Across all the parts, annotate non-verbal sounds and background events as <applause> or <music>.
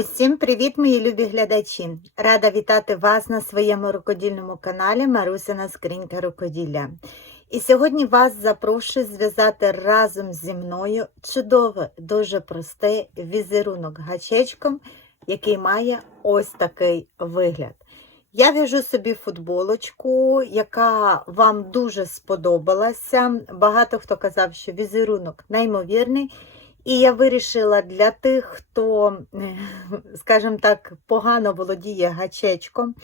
Усім привіт, мої любі глядачі! Рада вітати вас на своєму рукодільному каналі Марусина Скринька Рукоділля. І сьогодні вас запрошую зв'язати разом зі мною чудовий, дуже простий візерунок гачечком, який має ось такий вигляд. Я в'яжу собі футболочку, яка вам дуже сподобалася. Багато хто казав, що візерунок неймовірний. І я вирішила для тих, хто, скажімо так, погано володіє гачечком,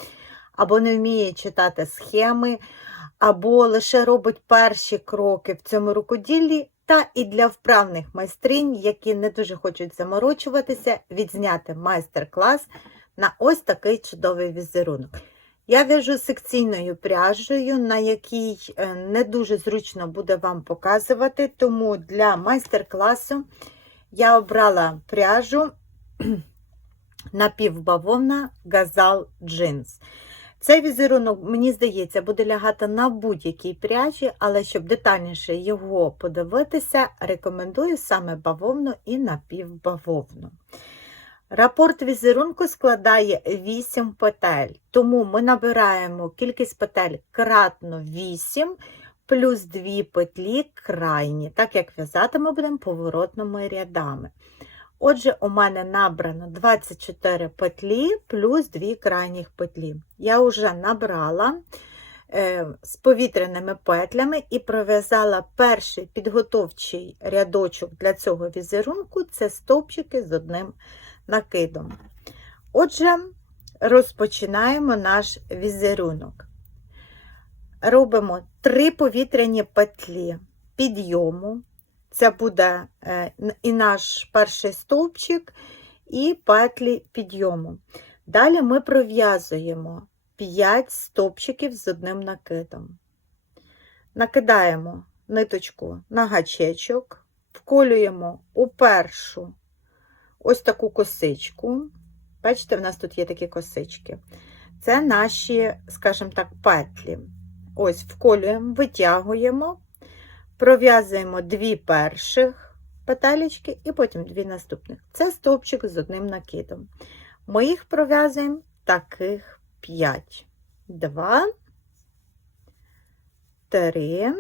або не вміє читати схеми, або лише робить перші кроки в цьому рукоділлі, та і для вправних майстринь, які не дуже хочуть заморочуватися, відзняти майстер-клас на ось такий чудовий візерунок. Я в'яжу секційною пряжею, на якій е, не дуже зручно буде вам показувати, тому для майстер-класу я обрала пряжу <clears throat> напівбавовна Газал Джинс. Цей візерунок, мені здається, буде лягати на будь-якій пряжі, але щоб детальніше його подивитися, рекомендую саме бавовну і напівбавовну. Рапорт візерунку складає 8 петель, тому ми набираємо кількість петель кратно 8 плюс 2 петлі крайні, так як в'язати будемо поворотними рядами. Отже, у мене набрано 24 петлі плюс 2 крайніх петлі. Я вже набрала е, з повітряними петлями і пров'язала перший підготовчий рядочок для цього візерунку це стовпчики з одним накидом. Отже, розпочинаємо наш візерунок. Робимо три повітряні петлі підйому. Це буде е, і наш перший стовпчик, і петлі підйому. Далі ми пров'язуємо 5 стовпчиків з одним накидом. Накидаємо ниточку на гачечок, вколюємо у першу ось таку косичку. Бачите, в нас тут є такі косички. Це наші, скажімо так, петлі. Ось вколюємо, витягуємо, пров'язуємо дві перших петелечки і потім дві наступних. Це стовпчик з одним накидом. Ми їх пров'язуємо таких 5. 2, 3,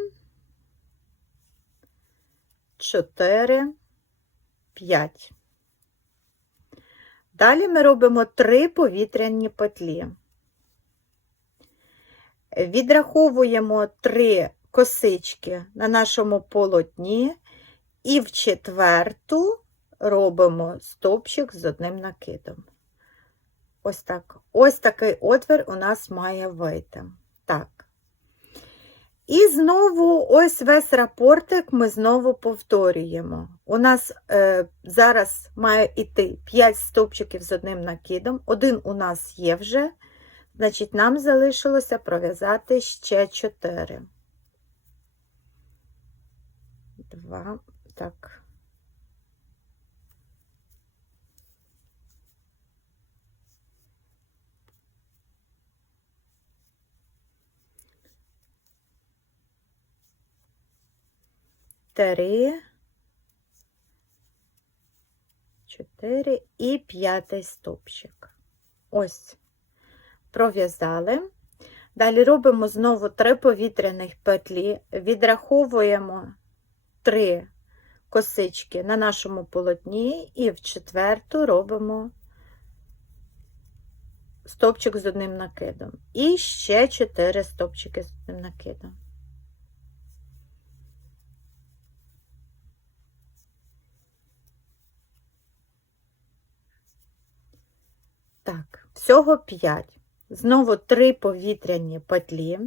4, 5. Далі ми робимо три повітряні петлі. Відраховуємо три косички на нашому полотні і в четверту робимо стовпчик з одним накидом. Ось так. Ось такий отвір у нас має вийти. Так. І знову ось весь рапортик ми знову повторюємо. У нас е, зараз має йти 5 стовпчиків з одним накидом. Один у нас є вже. Значить, нам залишилося пров'язати ще 4. Два, так. Три, чотири і п'ятий стовпчик. Ось пров'язали. Далі робимо знову три повітряних петлі, відраховуємо три косички на нашому полотні, і в четверту робимо стовпчик з одним накидом. І ще чотири стовпчики з одним накидом. Так, всього 5. Знову три повітряні петлі,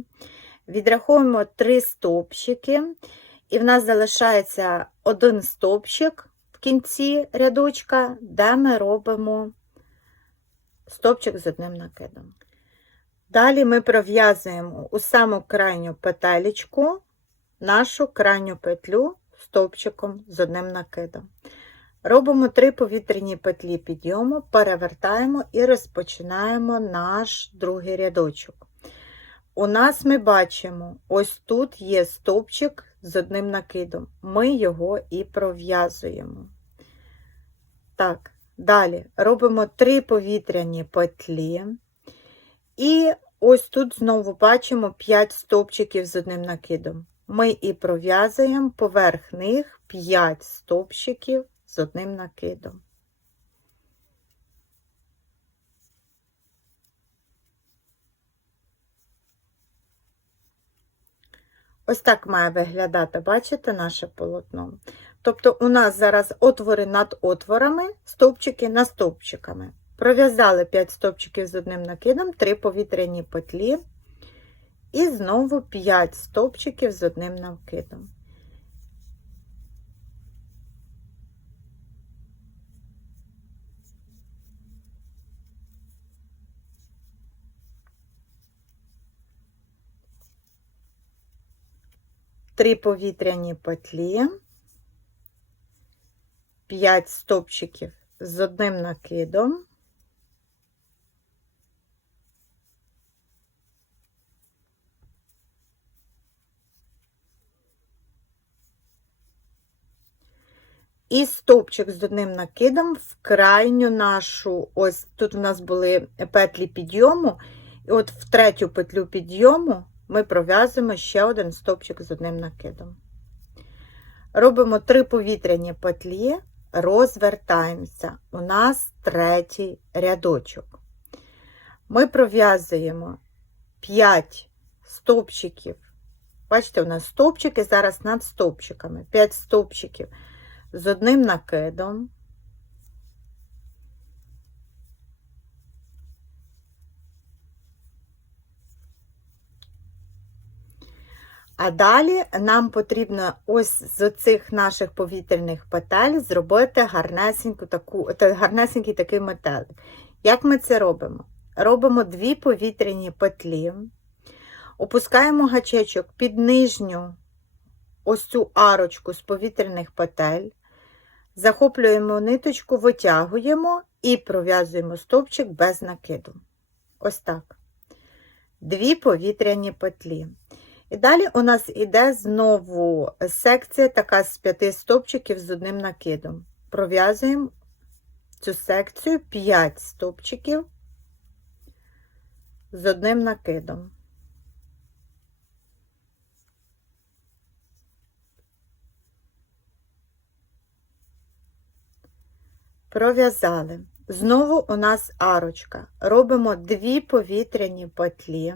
відраховуємо три стовпчики, і в нас залишається один стовпчик в кінці рядочка, де ми робимо стовпчик з одним накидом. Далі ми пров'язуємо у саму крайню петелечку нашу крайню петлю стовпчиком з одним накидом. Робимо три повітряні петлі підйому, перевертаємо і розпочинаємо наш другий рядочок. У нас ми бачимо, ось тут є стовпчик з одним накидом. Ми його і пров'язуємо. Так, Далі робимо 3 повітряні петлі. І ось тут знову бачимо 5 стовпчиків з одним накидом. Ми і пров'язуємо поверх них 5 стовпчиків з одним накидом. Ось так має виглядати, бачите, наше полотно. Тобто у нас зараз отвори над отворами, стовпчики над стовпчиками. Пров'язали 5 стовпчиків з одним накидом, 3 повітряні петлі. І знову 5 стовпчиків з одним накидом. Три повітряні петлі, 5 стовпчиків з одним накидом. І стовпчик з одним накидом в крайню нашу, ось тут у нас були петлі підйому, і от в третю петлю підйому ми пров'язуємо ще один стовпчик з одним накидом. Робимо три повітряні петлі, розвертаємося. У нас третій рядочок. Ми пров'язуємо 5 стовпчиків. Бачите, у нас стовпчики зараз над стовпчиками, 5 стовпчиків з одним накидом. А далі нам потрібно ось з цих наших повітряних петель зробити гарнесеньку таку, гарнесенький такий метелик. Як ми це робимо? Робимо дві повітряні петлі, опускаємо гачечок під нижню ось цю арочку з повітряних петель, захоплюємо ниточку, витягуємо і пров'язуємо стовпчик без накиду. Ось так. Дві повітряні петлі. І далі у нас іде знову секція така з п'яти стовпчиків з одним накидом. Пров'язуємо цю секцію 5 стовпчиків з одним накидом. Пров'язали. Знову у нас арочка. Робимо дві повітряні петлі.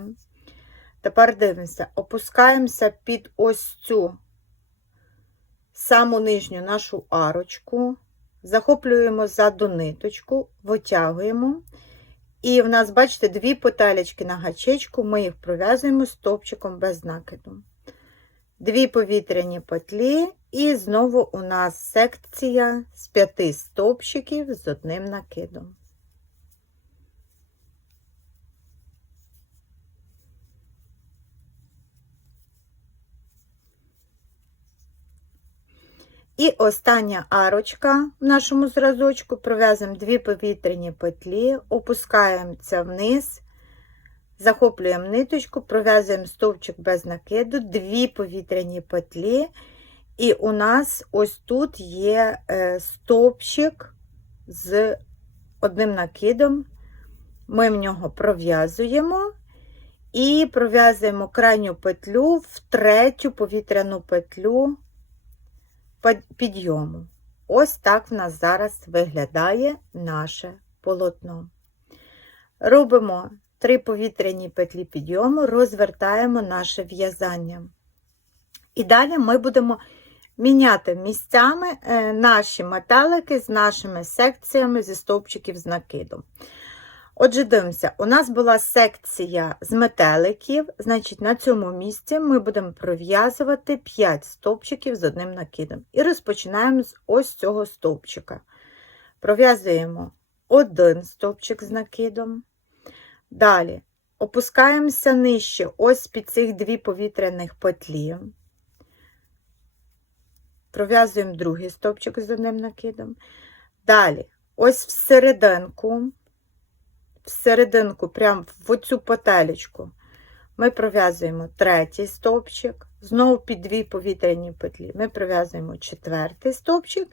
Тепер дивимося, опускаємося під ось цю саму нижню нашу арочку, захоплюємо ззаду ниточку, витягуємо. І в нас, бачите, дві петелечки на гачечку, ми їх пров'язуємо стовпчиком без накиду. Дві повітряні петлі, і знову у нас секція з п'яти стовпчиків з одним накидом. І остання арочка в нашому зразочку, пров'язуємо дві повітряні петлі, опускаємося вниз, захоплюємо ниточку, пров'язуємо стовпчик без накиду, дві повітряні петлі, і у нас ось тут є е, стовпчик з одним накидом. Ми в нього пров'язуємо і пров'язуємо крайню петлю в третю повітряну петлю підйому. Ось так в нас зараз виглядає наше полотно. Робимо три повітряні петлі підйому, розвертаємо наше в'язання. І далі ми будемо міняти місцями е, наші металики з нашими секціями зі стовпчиків з накидом. Отже, дивимося, у нас була секція з метеликів, значить, на цьому місці ми будемо пров'язувати 5 стовпчиків з одним накидом. І розпочинаємо з ось цього стовпчика. Пров'язуємо один стовпчик з накидом. Далі опускаємося нижче, ось під цих дві повітряних петлі. Пров'язуємо другий стовпчик з одним накидом. Далі, ось всерединку в серединку, прямо в оцю петелечку, ми пров'язуємо третій стовпчик, знову під дві повітряні петлі. Ми пров'язуємо четвертий стовпчик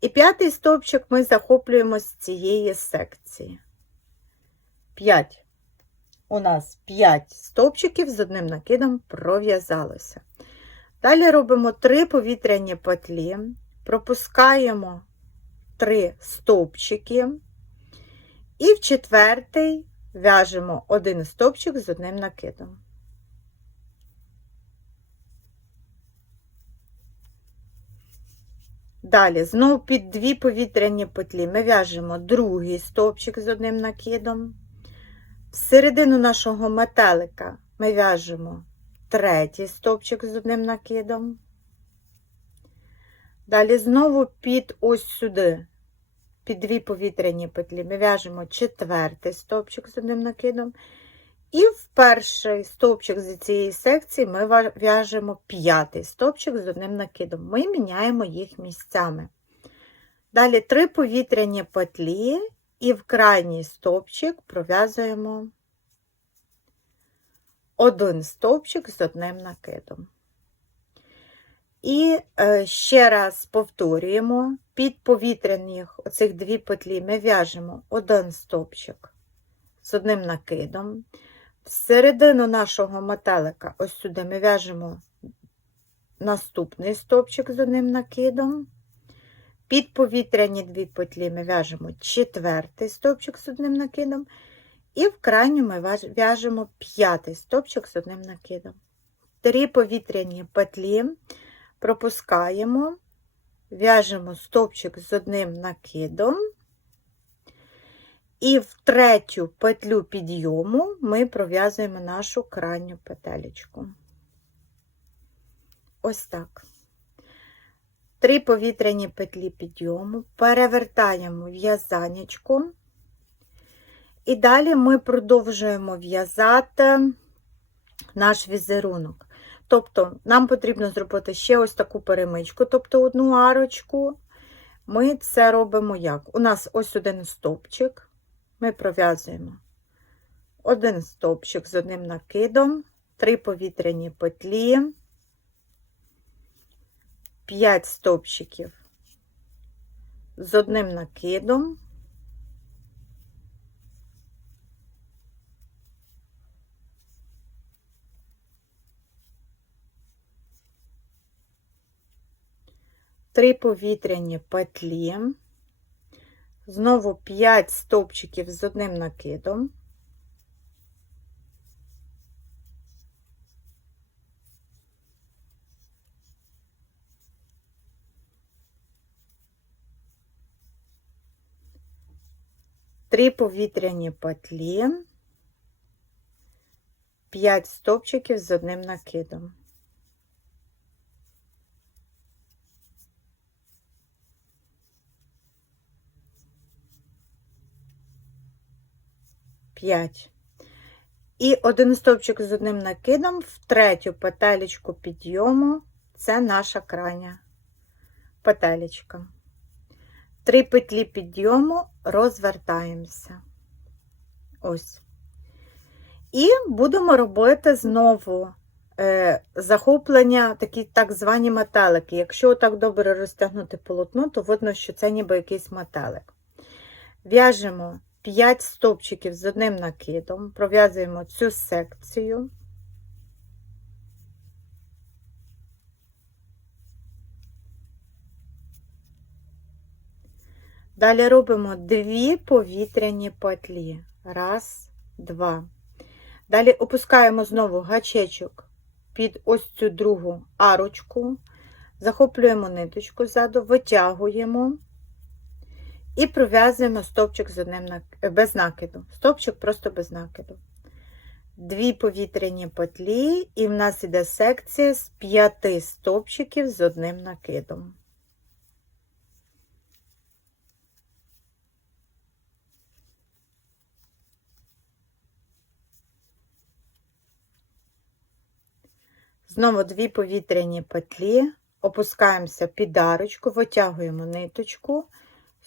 І п'ятий стовпчик ми захоплюємо з цієї секції. 5. У нас 5 стовпчиків з одним накидом пров'язалося. Далі робимо 3 повітряні петлі, пропускаємо 3 стовпчики, і в четвертий в'яжемо один стовпчик з одним накидом. Далі, знову під дві повітряні петлі ми в'яжемо другий стовпчик з одним накидом. В середину нашого метелика ми в'яжемо третій стовпчик з одним накидом. Далі знову під ось сюди, під дві повітряні петлі, ми в'яжемо четвертий стовпчик з одним накидом. І в перший стовпчик з цієї секції ми в'яжемо п'ятий стовпчик з одним накидом. Ми міняємо їх місцями. Далі три повітряні петлі, і в крайній стовпчик пров'язуємо один стовпчик з одним накидом. І е, ще раз повторюємо, під повітряних оцих дві петлі ми в'яжемо один стовпчик з одним накидом. Всередину нашого метелика, ось сюди ми в'яжемо наступний стовпчик з одним накидом. Під повітряні дві петлі ми в'яжемо четвертий стовпчик з одним накидом. І в крайню ми в'яжемо п'ятий стовпчик з одним накидом. Три повітряні петлі пропускаємо, в'яжемо стовпчик з одним накидом. І в третю петлю підйому ми пров'язуємо нашу крайню петелечку. Ось так. Три повітряні петлі підйому, перевертаємо в'язанечку. І далі ми продовжуємо в'язати наш візерунок. Тобто, нам потрібно зробити ще ось таку перемичку, тобто одну арочку. Ми це робимо як? У нас ось один стовпчик ми пров'язуємо один стовпчик з одним накидом, три повітряні петлі, 5 стовпчиків з одним накидом. Три повітряні петлі. Знову 5 стовпчиків з одним накидом. Три повітряні петлі, 5 стовпчиків з одним накидом. 5. І один стовпчик з одним накидом в третю петелечку підйому це наша крайня петелечка. Три петлі підйому розвертаємося. Ось. І будемо робити знову е, захоплення, такі так звані метелики. Якщо так добре розтягнути полотно, то видно, що це ніби якийсь метелик. В'яжемо 5 стовпчиків з одним накидом, пров'язуємо цю секцію. Далі робимо дві повітряні петлі. Раз, два. Далі опускаємо знову гачечок під ось цю другу арочку, захоплюємо ниточку ззаду, витягуємо і пров'язуємо стовпчик з одним без накиду. Стовпчик просто без накиду. Дві повітряні петлі, і в нас іде секція з п'яти стовпчиків з одним накидом. Знову дві повітряні петлі, опускаємося під арочку, витягуємо ниточку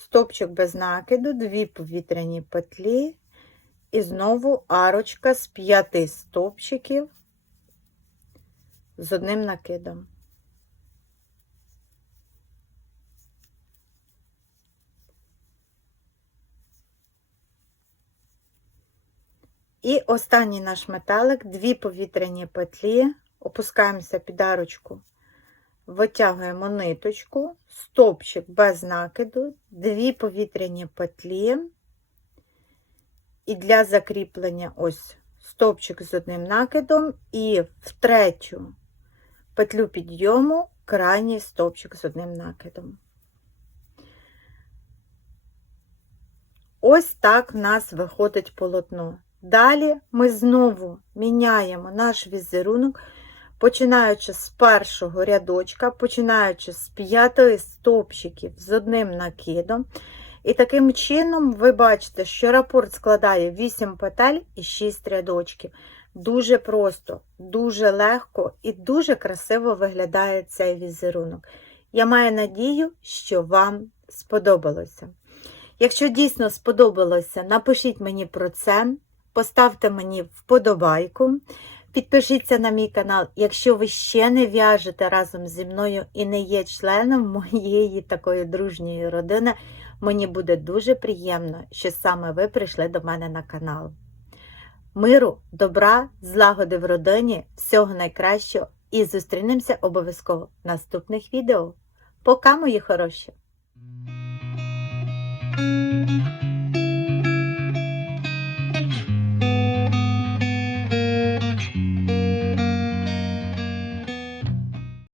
стопчик без накиду, дві повітряні петлі, і знову арочка з п'яти стопчиків з одним накидом. І останній наш металик, дві повітряні петлі, опускаємося під арочку витягуємо ниточку, стовпчик без накиду, дві повітряні петлі. І для закріплення ось стовпчик з одним накидом, і в третю петлю підйому крайній стовпчик з одним накидом. Ось так в нас виходить полотно. Далі ми знову міняємо наш візерунок, починаючи з першого рядочка, починаючи з п'яти стовпчиків з одним накидом. І таким чином ви бачите, що рапорт складає 8 петель і 6 рядочків. Дуже просто, дуже легко і дуже красиво виглядає цей візерунок. Я маю надію, що вам сподобалося. Якщо дійсно сподобалося, напишіть мені про це, поставте мені вподобайку, підпишіться на мій канал, якщо ви ще не в'яжете разом зі мною і не є членом моєї такої дружньої родини. Мені буде дуже приємно, що саме ви прийшли до мене на канал. Миру, добра, злагоди в родині, всього найкращого і зустрінемося обов'язково в наступних відео. Пока, мої хороші!